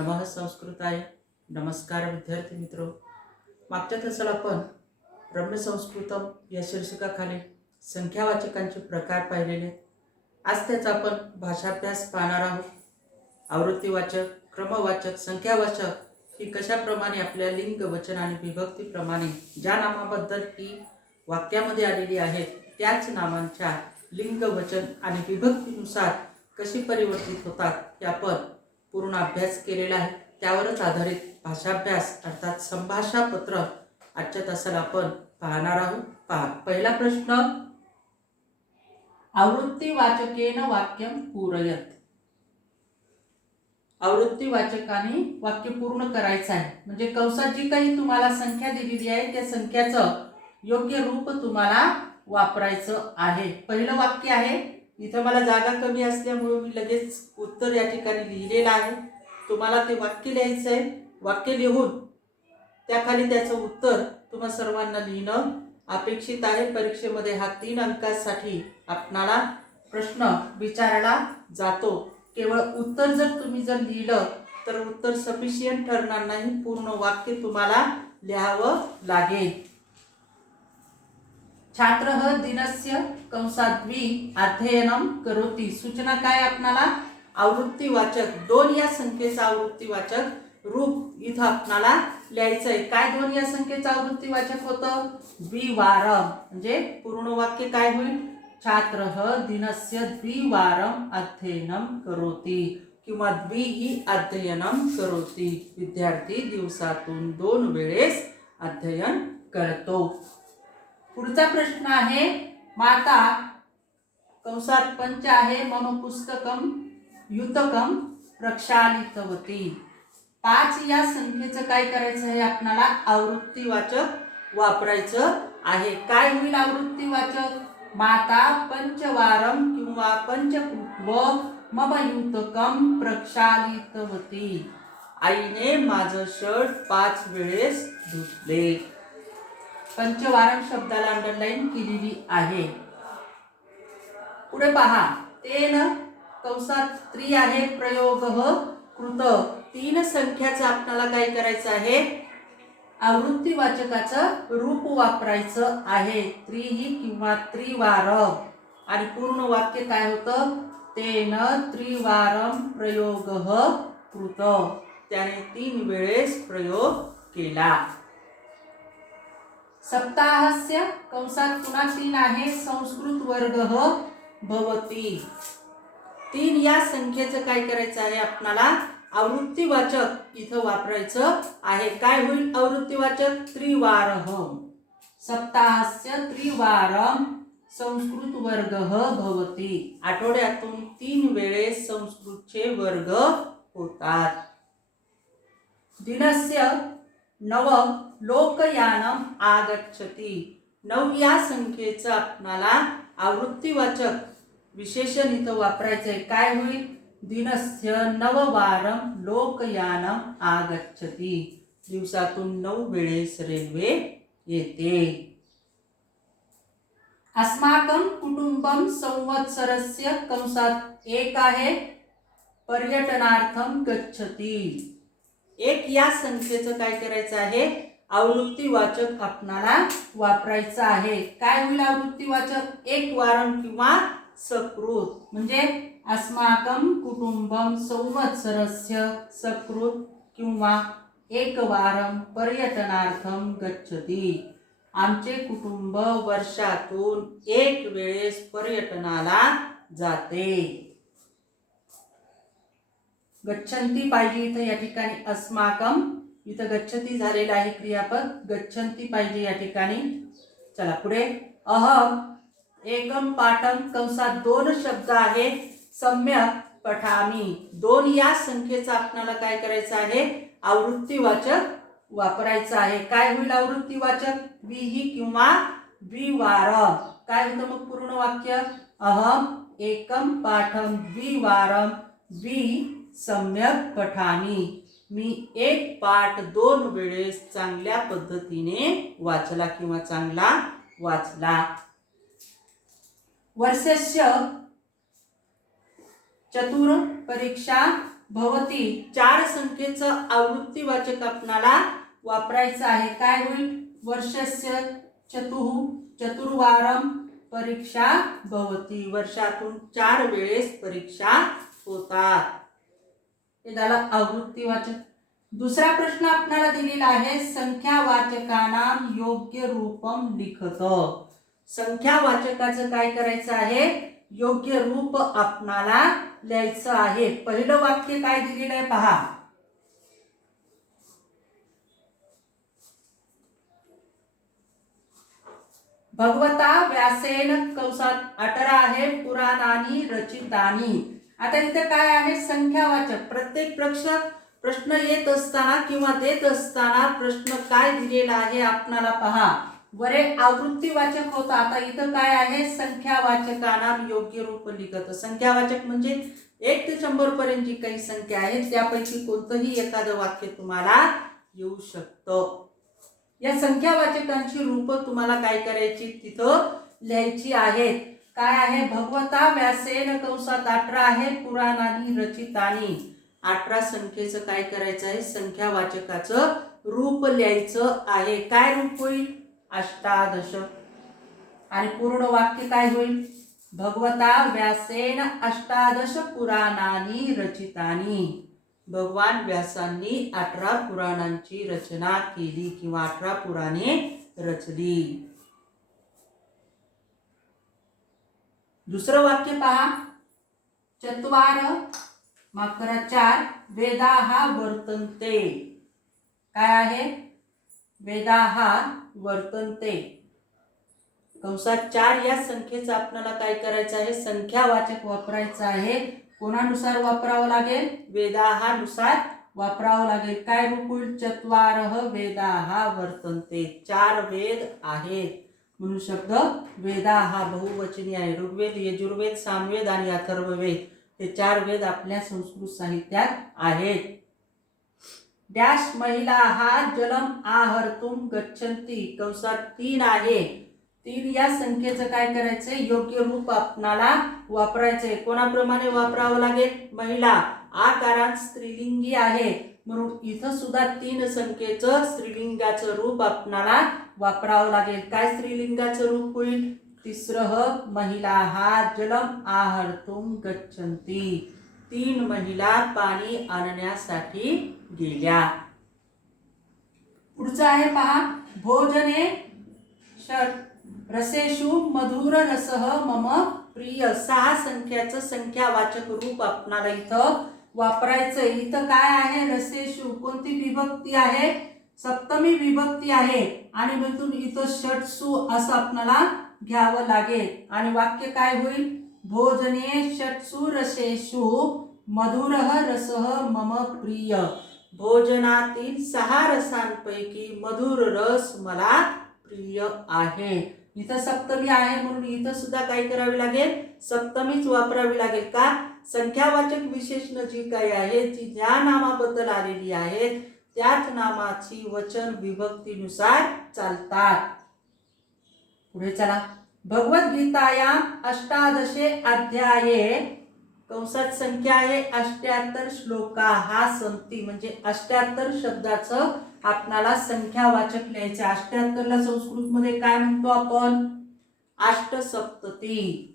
नमः संस्कृताय. नमस्कार विद्यार्थी मित्रो. मागच्या तासाला आपण ब्रह्मसंस्कृतम या शीर्षकाखाली संख्यावाचकांचे प्रकार पाहिलेले. आज त्याचा आपण भाषाभ्यास पाहणार आहोत. आवृत्तीवाचक, क्रमवाचक, संख्यावाचक ही कशाप्रमाणे आपल्या लिंग, वचन आणि विभक्तीप्रमाणे ज्या नामाबद्दल ही वाक्यामध्ये आलेली आहेत त्याच नामांच्या लिंग, वचन आणि विभक्तीनुसार कशी परिवर्तित होतात हे आपण पूर्ण अभ्यास केलेला आहे. त्यावरच आधारित भाषाभ्यास अर्थात संभाषा पत्र आजच्या तासाला आपण पाहणार आहोत. पहा, पहिला प्रश्न, आवृत्तीवाचकेन वाक्यम पूरयत. आवृत्तीवाचकाने वाक्य पूर्ण करायचं आहे. म्हणजे कंसात जी काही तुम्हाला संख्या दिलेली आहे त्या संख्याचं योग्य रूप तुम्हाला वापरायचं आहे. पहिलं वाक्य आहे. इथं मला जागा कमी असल्यामुळे मी लगेच उत्तर या ठिकाणी लिहिलेलं आहे. तुम्हाला ते वाक्य लिहायचं आहे. वाक्य लिहून त्याखाली त्याचं उत्तर तुम्हा सर्वांना लिहिणं अपेक्षित आहे. परीक्षेमध्ये हा 3 अंकासाठी आपणाला प्रश्न विचारला जातो. केवळ उत्तर जर लिहिलं तर उत्तर सफिशियंट ठरणार नाही. पूर्ण वाक्य तुम्हाला लिहावं लागेल. छात्रः दिनस्य कंसात द्वि अध्ययनम करोति. सूचना काय आपणाला? आवृत्तीवाचक 2 या संख्येचा आवृत्तीवाचक रूप इथं आपणाला लिहायचं आहे. काय 2 या संख्येचं आवृत्तीवाचक होतं? द्विवारम. म्हणजे पूर्ण वाक्य काय होईल? छात्रः दिनस्य द्विवारम अध्ययनम करोति किंवा द्विहि अध्ययनम करोति. विद्यार्थी दिवसातून 2 वेळेस अध्ययन करतो. पुढचा प्रश्न आहे. माता कंसात पंच आहे मम पुस्तकम युतकम प्रक्षालितवती. 5 या संख्येचं काय करायचं आहे? आपल्याला आवृत्तीवाचक वापरायचं आहे. काय होईल आवृत्तीवाचक? माता पंचवारम किंवा पंचपूर्व मम युतकम प्रक्षालितवती. आईने माझं शर्ट 5 वेळेस धुतले. पंचवारम शब्दाला अंडरलाईन केलेली आहे. पुढे पहा. तेन कंसात स्त्री आहे प्रयोगः कृत. 3 संख्याचं आपल्याला काय करायचं आहे? आवृत्तीवाचकाचं रूप वापरायचं आहे. त्रिही किंवा त्रिवारम. आणि पूर्ण वाक्य काय होतं? तेन त्रिवारम प्रयोगः कृत. त्याने 3 वेळेस प्रयोग केला. सप्ताहस्य कंसात पुन्हा 3 आहे संस्कृत वर्गः भवति. 3 या संख्येचं काय करायचं आहे? आपल्याला आवृत्तीवाचक इथं वापरायचं आहे. काय होईल आवृत्तीवाचक? त्रिवारम. सप्ताहस्य त्रिवारम संस्कृत वर्गः भवति. आठवड्यातून 3 वेळेस संस्कृतचे वर्ग होतात. दिनस्य नव लोकयानम आगच्छति. 9 या संख्येचं आपल्याला आवृत्तीवाचक विशेषण इथं वापरायचं आहे. काय होईल? दिनस्य नववारम लोकयानम आगच्छति. दिवसातून 9 वेळेस रेल्वे येते. अस्माकं कुटुंबम संवत्सरस्य कंसात 1 आहे पर्यटनार्थम गच्छति. 1 या संख्येचं काय करायचं आहे? आवृत्तीवाचक आपणाला वापरायचं आहे. काय होईल आवृत्तीवाचक? 1 वारम किंवा सकृत. म्हणजे अस्माकं कुटुंबम संवत्सरस्य सकृत किंवा 1 वारम पर्यटनार्थम गच्छति. आमचे कुटुंब वर्षातून 1 वेळेस पर्यटनाला जाते. गच्छन्ति पाहिजे इथं या ठिकाणी. अस्माकं इथं गच्छति झालेला आहे क्रियापद. गच्छन्ति पाहिजे या ठिकाणी. चला पुढे. अहम एकम पाठम कंसात 2 शब्द आहे सम्यक पठामी. 2 या संख्येचा आपल्याला काय करायचं आहे? आवृत्तीवाचक वापरायचं आहे. काय होईल आवृत्तीवाचक? द्विही किंवा द्विवारम. काय होतं मग पूर्ण वाक्य? अहम एकम पाठम द्विवारम द्वि सम्यक पठामी. मी 1 पाठ 2 वेळेस चांगल्या पद्धतीने वाचला किंवा चांगला वाचला. वर्षस्य चतुर परीक्षा भवती 4 संख्येचं आवृत्तीवाचक आपणाला वापरायचं आहे. काय होईल? वर्षस्य चतुर्वारं परीक्षा भवती. वर्षातून 4 वेळेस परीक्षा होतात. हे झालं आवृत्तीवाचक. दुसरा प्रश्न आपल्याला दिलेला आहे, संख्यावाचकानां योग्य रूपम लिखत. संख्यावाचकाचं काय करायचं आहे? योग्य रूप आपणाला लिहायचं आहे. पहिलं वाक्य काय दिलेलं आहे पहा. भगवता व्यासेन कंसात 18 आहे पुराणानी रचितानी. आता इथे काय आहे? संख्यावाचक. प्रत्येक प्रश्न येत असताना किंवा देत असताना प्रश्न काय दिलेला आहे आपणाला पहा. वरे आवृत्तीवाचक होता, आता इथं काय आहे? संख्यावाचकांना योग्य रूप लिखत. संख्यावाचक म्हणजे 1 ते 100 पर्यंत जी काही संख्या आहे त्यापैकी कोणतंही एखादं वाक्य तुम्हाला येऊ शकतं. या संख्यावाचकांची रूप तुम्हाला काय करायची? तिथं लिहायची आहेत. काय आहे? भगवता व्यासेन कंसात 18 आहे पुराणानी रचितानी. 18 संख्येचं काय करायचं आहे? संख्यावाचकाचं रूप लिहायचं आहे. काय रूप होईल? अष्टादश. आणि पूर्ण वाक्य काय होईल? भगवता व्यासेन अष्टादश पुराणानी रचितानी. भगवान व्यासांनी 18 पुराणांची रचना केली किंवा 18 पुराणे रचली. दुसरं वाक्य पहा. चत्वार माकरा 4 वेदाहा वर्तन्ते. काय आहे? वेदाहा वर्तन्ते. कंसात 4 या संख्येचं आपल्याला काय करायचं आहे? संख्यावाचक वापरायचं आहे. कोणानुसार वापरावं लागेल? वेदाहा नुसार वापरावं लागेल. काय रूप होईल? चत्वारः वेदाहा वर्तन्ते. 4 वेद आहेत म्हणून शब्द वेदाहा बहुवचनी आहे. ऋग्वेद, यजुर्वेद, सामवेद आणि अथर्ववेद हे 4 वेद आपल्या संस्कृत साहित्यात आहेत. डॅश महिलाहा जलम आहर्तुम गच्छन्ति. कंसात 3 आहे. 3 या संख्येचं काय करायचंय? योग्य रूप आपणाला वापरायचंय. कोणाप्रमाणे वापरावं लागेल? महिला. आकारांत स्त्रीलिंगी आहे म्हणून इथं सुद्धा 3 संख्येचं स्त्रीलिंगाचं रूप आपणाला वापरावं लागेल. काय स्त्रीलिंगाचं रूप होईल? तिसरः महिलाहा जलम आहर्तुम गच्छन्ति. 3 महिला पाणी आणण्यासाठी गेल्या. पुढचं आहे पहा. भोजने षट रसेषु मधुर रसः मम प्रिय. 6 संख्याचं संख्यावाचक रूप आपणाला इथं वापरायचं. इथं काय आहे? रसेषु. कोणती विभक्ती आहे? सप्तमी विभक्ती आहे आणि म्हणून इथं षट्सु असं आपल्याला घ्यावं लागेल. आणि वाक्य काय होईल? भोजने षट्सु रसेषु मधुरः रसः मम प्रिय. भोजनातील 6 रसांपैकी मधुर रस मला प्रिय आहे. इथं सप्तमी आहे म्हणून इथं सुद्धा काय करावी लागेल? सप्तमीच वापरावी लागेल. का? संख्यावाचक विशेषण जी काही आहे ती ज्या नामाबद्दल आलेली आहेत त्याच नामाची वचन विभक्तीनुसार चालतात. पुढे चला. भगवद्गीतायाम 18 अध्याये कंसात संख्या आहे 78 श्लोकाः सन्ति. म्हणजे 78 शब्दाचं आपणाला संख्यावाचक लिहायचं. 78 ला संस्कृत मध्ये काय म्हणतो आपण? अष्टसप्तती.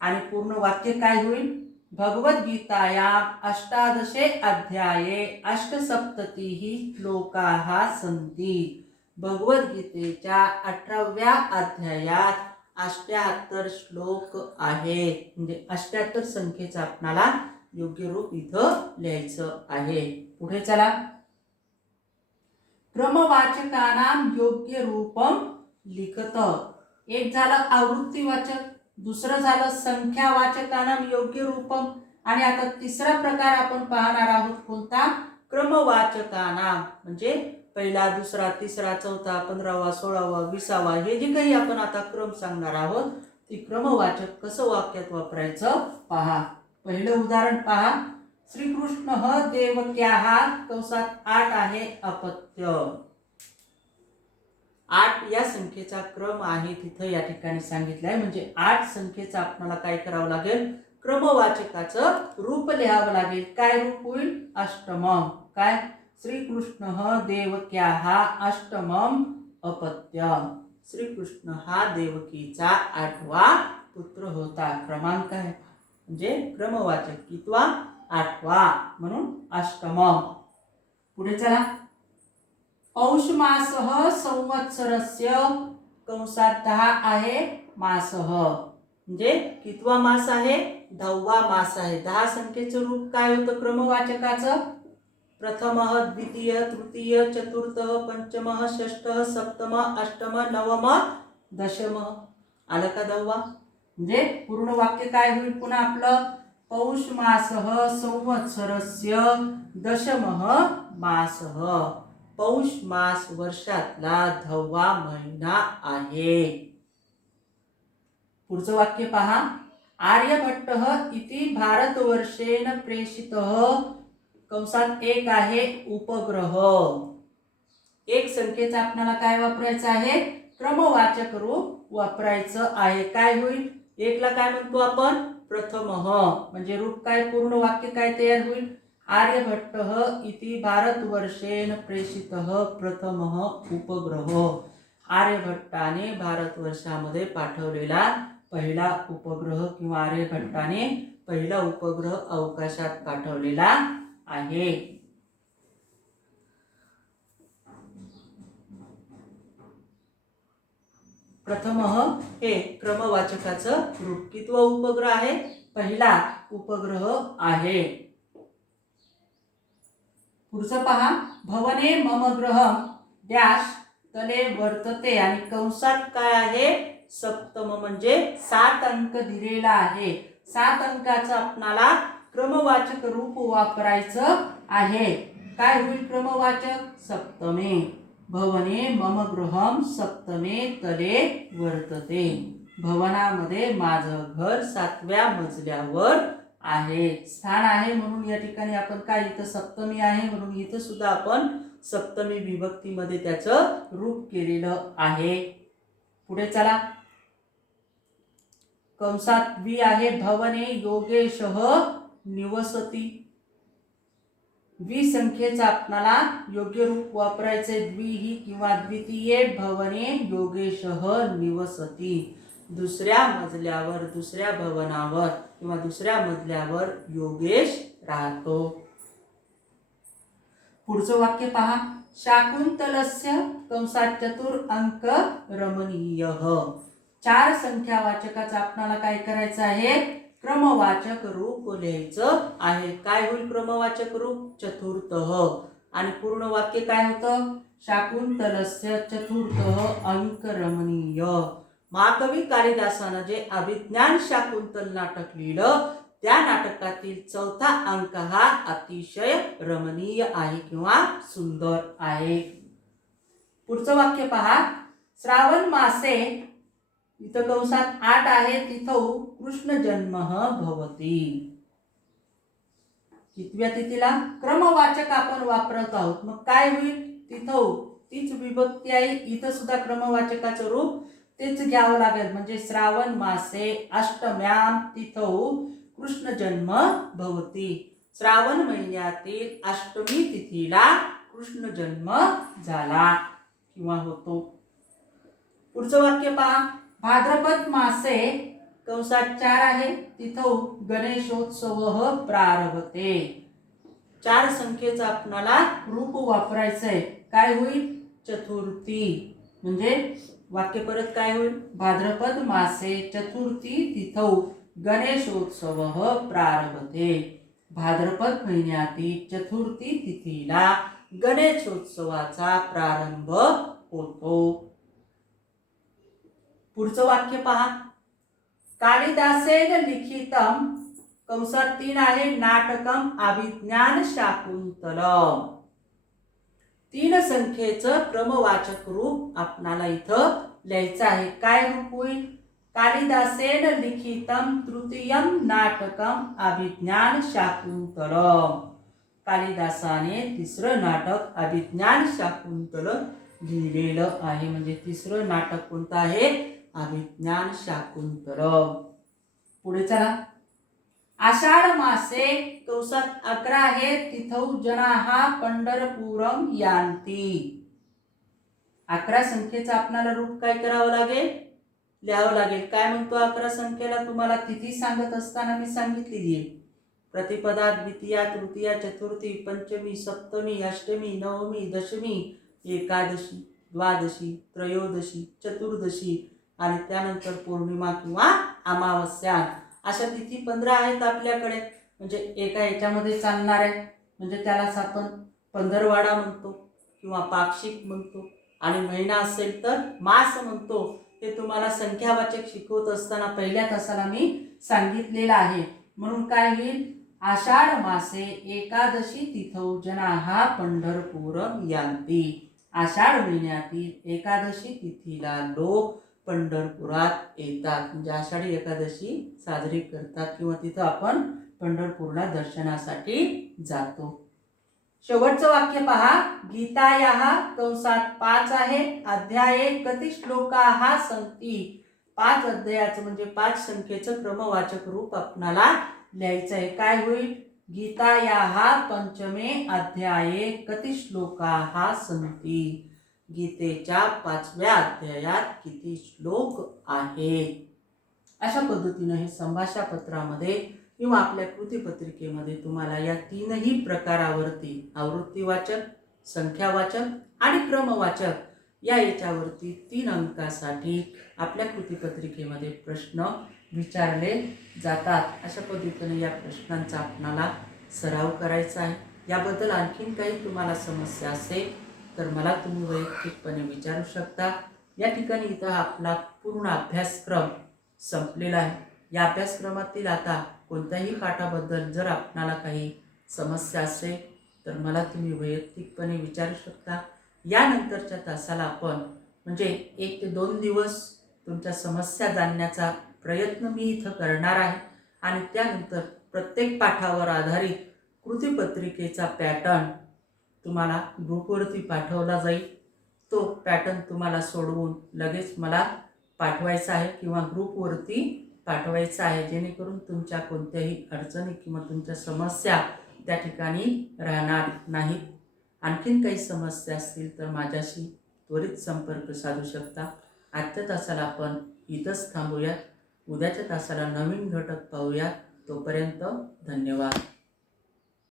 आणि पूर्ण वाक्य काय होईल? भगवद्गीतायाम 18 अध्याये अष्टसप्ततिः श्लोकाः सन्ति. भगवद्गीतेच्या 18व्या अध्यायात 78 श्लोक आहेत. म्हणजे 78 संख्येचं आपणाला योग्य रूप इथं लिहायचं आहे. पुढे चला. क्रमवाचकानां योग्य रूपम लिखत. एक झालं आवृत्तीवाचक, दुसरं झालं संख्यावाचकानां योग्य रूपम आणि आता तिसरा प्रकार आपण पाहणार आहोत. कोणता? क्रमवाचकानां. म्हणजे पहिला, दुसरा, तिसरा, चौथा, 15वा, 16वा, 20वा हे जे काही आपण आता क्रम सांगणार आहोत ती क्रमवाचक कसं वाक्यात वापरायचं पहा. पहिलं उदाहरण पहा. श्रीकृष्ण देवक्याः कंसात 8 आहे अपत्य. 8 या संख्येचा क्रम आहे तिथं या ठिकाणी सांगितलंय. म्हणजे 8 संख्येचा आपल्याला काय करावं लागेल? क्रमवाचकाचं रूप लिहावं लागेल. काय रूप होईल? अष्टमम. काय? श्रीकृष्ण देवक्याः अष्टमम अपत्यम. श्रीकृष्ण हा देवकीचा 8वा पुत्र होता. क्रमांक आहे म्हणजे क्रमवाचक कितवा? 8वा, म्हणून अष्टमम. पुढे चला. पौष मासः संवत्सरस्य कंसात 10 आहे मासः, म्हणजे कितवा मास आहे? 10वा मास आहे. 10 संख्येचं रूप काय होतं क्रमवाचकाचं? प्रथमः, द्वितीय, तृतीय, चतुर्थः, पंचमः, षष्ठः, सप्तमः, अष्टमः, नवमः, दशमः. आलं का 10वा? म्हणजे पूर्ण वाक्य काय होईल पुन्हा आपलं? पौष मासः संवत्सरस्य दशमः मासः. पौष मास वर्षातला 10वा महिना आहे. पुढचं वाक्य पहा. आर्यभट्टः इति भारतवर्षेन प्रेषितः कंसात 1 आहे उपग्रह. 1 संख्येचा आपल्याला काय वापरायचं आहे? क्रमवाचक रूप वापरायचं आहे. काय होईल? 1 ला काय म्हणतो आपण? प्रथमः. म्हणजे रूप काय? पूर्ण वाक्य काय तयार होईल? आर्यभट्टः इति भारतवर्षेन प्रेषितः प्रथमः उपग्रह. आर्यभट्टाने भारतवर्षामध्ये पाठवलेला पहिला उपग्रह किंवा आर्यभट्टाने पहिला उपग्रह अवकाशात पाठवलेला आहे. प्रथमः हे क्रमवाचकाचं रूप. कितवा उपग्रह आहे? पहिला उपग्रह आहे. पुढचं पहा. भवने मम ग्रहम डॅश तले वर्तते. आणि कंसात काय आहे? सप्तम, म्हणजे 7 अंक दिलेला आहे. 7 अंकाचं आपणाला क्रमवाचक रूप वापरायचं आहे. काय होईल क्रमवाचक? सप्तमे. भवने मम गृहम सप्तमे तले वर्तते. भवनामध्ये माझं घर 7व्या मजल्यावर आहे. स्थान आहे म्हणून या ठिकाणी आपण काय, इथं सप्तमी आहे म्हणून इथं सुद्धा आपण सप्तमी विभक्तीमध्ये त्याचं रूप केलेलं आहे. पुढे चला. कंसात द्वि आहे. भवने योगेशः निवसती. द्विसंख्येचा आपणाला योग्य रूप वापरायचे. द्विही किंवा द्वितीये. भवने योगेशः निवसती. दुसऱ्या मजल्यावर, दुसऱ्या भवनावर किंवा दुसऱ्या मजल्यावर योगेश राहतो. पुढचं वाक्य पहा. शाकुंतलस्य कंसात चतुर अंक रमणीयः. 4 संख्यावाचकाचं आपणाला काय करायचं आहे? क्रमवाचक रूप लिहायचं आहे. काय होईल क्रमवाचक रूप? चतुर्थः. आणि पूर्ण वाक्य काय होतं? शाकुंतलस्य चतुर्थः अंक रमणीय. महाकवी कालिदासानं जे अभिज्ञान शाकुंतल नाटक लिहिलं त्या नाटकातील 4था अंक हा अतिशय रमणीय आहे किंवा सुंदर आहे. पुढचं वाक्य पहा. श्रावण मासे, इथं कंसात 8 आहे, तिथं कृष्ण जन्म भवती. कितव्या तिथीला? क्रमवाचक आपण वापरत आहोत. मग काय होईल? तिथं तीच विभक्ती आहे. इथं सुद्धा क्रमवाचकाचं रूप तेच घ्यावं लागेल. म्हणजे श्रावण मासे अष्टम्याम तिथं कृष्ण जन्म भवती. श्रावण महिन्यातील अष्टमी तिथीला कृष्ण जन्म झाला किंवा होतो. पुढचं वाक्य पहा. भाद्रपद मासे कंसात 4 आहे, तिथं गणेशोत्सव प्रारभते. 4 संख्येचं आपणाला रूप वापरायचंय. काय होईल? चतुर्थी. म्हणजे वाक्य परत काय होईल? भाद्रपद मासे चतुर्थी तिथं गणेशोत्सव प्रारभते. भाद्रपद महिन्यातील चतुर्थी तिथीला गणेशोत्सवाचा प्रारंभ होतो. पुढचं वाक्य पहा. कालिदासेन लिखितम कंसात 3 आहे नाटकम अभिज्ञान शाकुंतलम. 3 संख्येचं क्रमवाचक रूप आपणाला इथं लिहायचं आहे. काय रूप होईल? कालिदासेन लिखितम तृतीयम नाटकम अभिज्ञान शाकुंतलम. कालिदासाने 3रं नाटक अभिज्ञान शाकुंतल लिहिलेलं आहे. म्हणजे 3रं नाटक कोणतं आहे? अभिज्ञान शाकुंतलम. पुढे चला. आषाढ मासे कंसात 11 आहेत तिथौ जनाहा पंढरपूरम यान्ति. 11 संख्येचं आपल्याला रूप काय करावं लागेल, लिहावं लागेल. काय म्हणतो 11 संख्येला, तुम्हाला तिथी सांगत असताना मी सांगितलेली आहे. प्रतिपदा, द्वितीया, तृतीया, चतुर्थी, पंचमी, सप्तमी, अष्टमी, नवमी, दशमी, एकादशी, द्वादशी, त्रयोदशी, चतुर्दशी आणि त्यानंतर पौर्णिमा किंवा अमावस्या. अशा तिथी 15 आहेत आपल्याकडे. म्हणजे एका याच्यामध्ये चालणार आहे, म्हणजे त्यालाच आपण पंधरवाडा म्हणतो किंवा पाक्षिक म्हणतो. आणि महिना असेल तर मास म्हणतो. हे तुम्हाला संख्यावाचक शिकवत असताना पहिल्या तासाला मी सांगितलेलं आहे. म्हणून काय होईल, आषाढ मासे एकादशी तिथौ जनाहा पंढरपूरम यान्ति. आषाढ महिन्यातील एकादशी तिथीला लोक पंढरपुरात येतात, म्हणजे आषाढी एकादशी साजरी करतात किंवा तिथं आपण पंढरपूरला दर्शनासाठी जातो. शेवटचं वाक्य पहा. गीतायाः कंसात 5 आहे. अध्याये कति श्लोकाः सन्ति. 5 अध्यायाचं म्हणजे 5 संख्येचं क्रमवाचक रूप आपणाला लिहायचं आहे. काय होईल, गीतायाः पंचमे अध्याये कति श्लोकाः सन्ति. गीतेच्या 5व्या अध्यायात किती श्लोक आहेत. अशा पद्धतीने हे संभाषा पत्रामध्ये किंवा आपल्या कृतीपत्रिकेमध्ये तुम्हाला या 3ही प्रकारावरती आवृत्तीवाचक, संख्यावाचक आणि क्रमवाचक या याच्यावरती 3 अंकासाठी आपल्या कृतीपत्रिकेमध्ये प्रश्न विचारले जातात. अशा पद्धतीने या प्रश्नांचा आपणाला सराव करायचा आहे. याबद्दल आणखीन काही तुम्हाला समस्या असेल तर मला तुम्ही वैयक्तिकपणे विचारू शकता. या ठिकाणी इथं आपला पूर्ण अभ्यासक्रम संपलेला आहे. या अभ्यासक्रमातील आता कोणत्याही पाठाबद्दल जर आपणाला काही समस्या असेल तर मला तुम्ही वैयक्तिकपणे विचारू शकता. यानंतरच्या तासाला आपण म्हणजे 1 ते 2 दिवस तुमच्या समस्या जाणण्याचा प्रयत्न मी इथं करणार आहे आणि त्यानंतर प्रत्येक पाठावर आधारित कृतीपत्रिकेचा पॅटर्न तुम्हाला ग्रुपवरती पाठवला जाईल. तो पॅटर्न तुम्हाला सोडवून लगेच मला पाठवायचा आहे किंवा ग्रुपवरती पाठवायचा आहे, जेणेकरून तुमच्या कोणत्याही अडचणी किंवा तुमच्या समस्या त्या ठिकाणी राहणार नाहीत. आणखीन काही समस्या असतील तर माझ्याशी त्वरित संपर्क साधू शकता. आजच्या तासाला आपण इथंच थांबूया. उद्याच्या तासाला नवीन घटक पाहूया. तोपर्यंत धन्यवाद.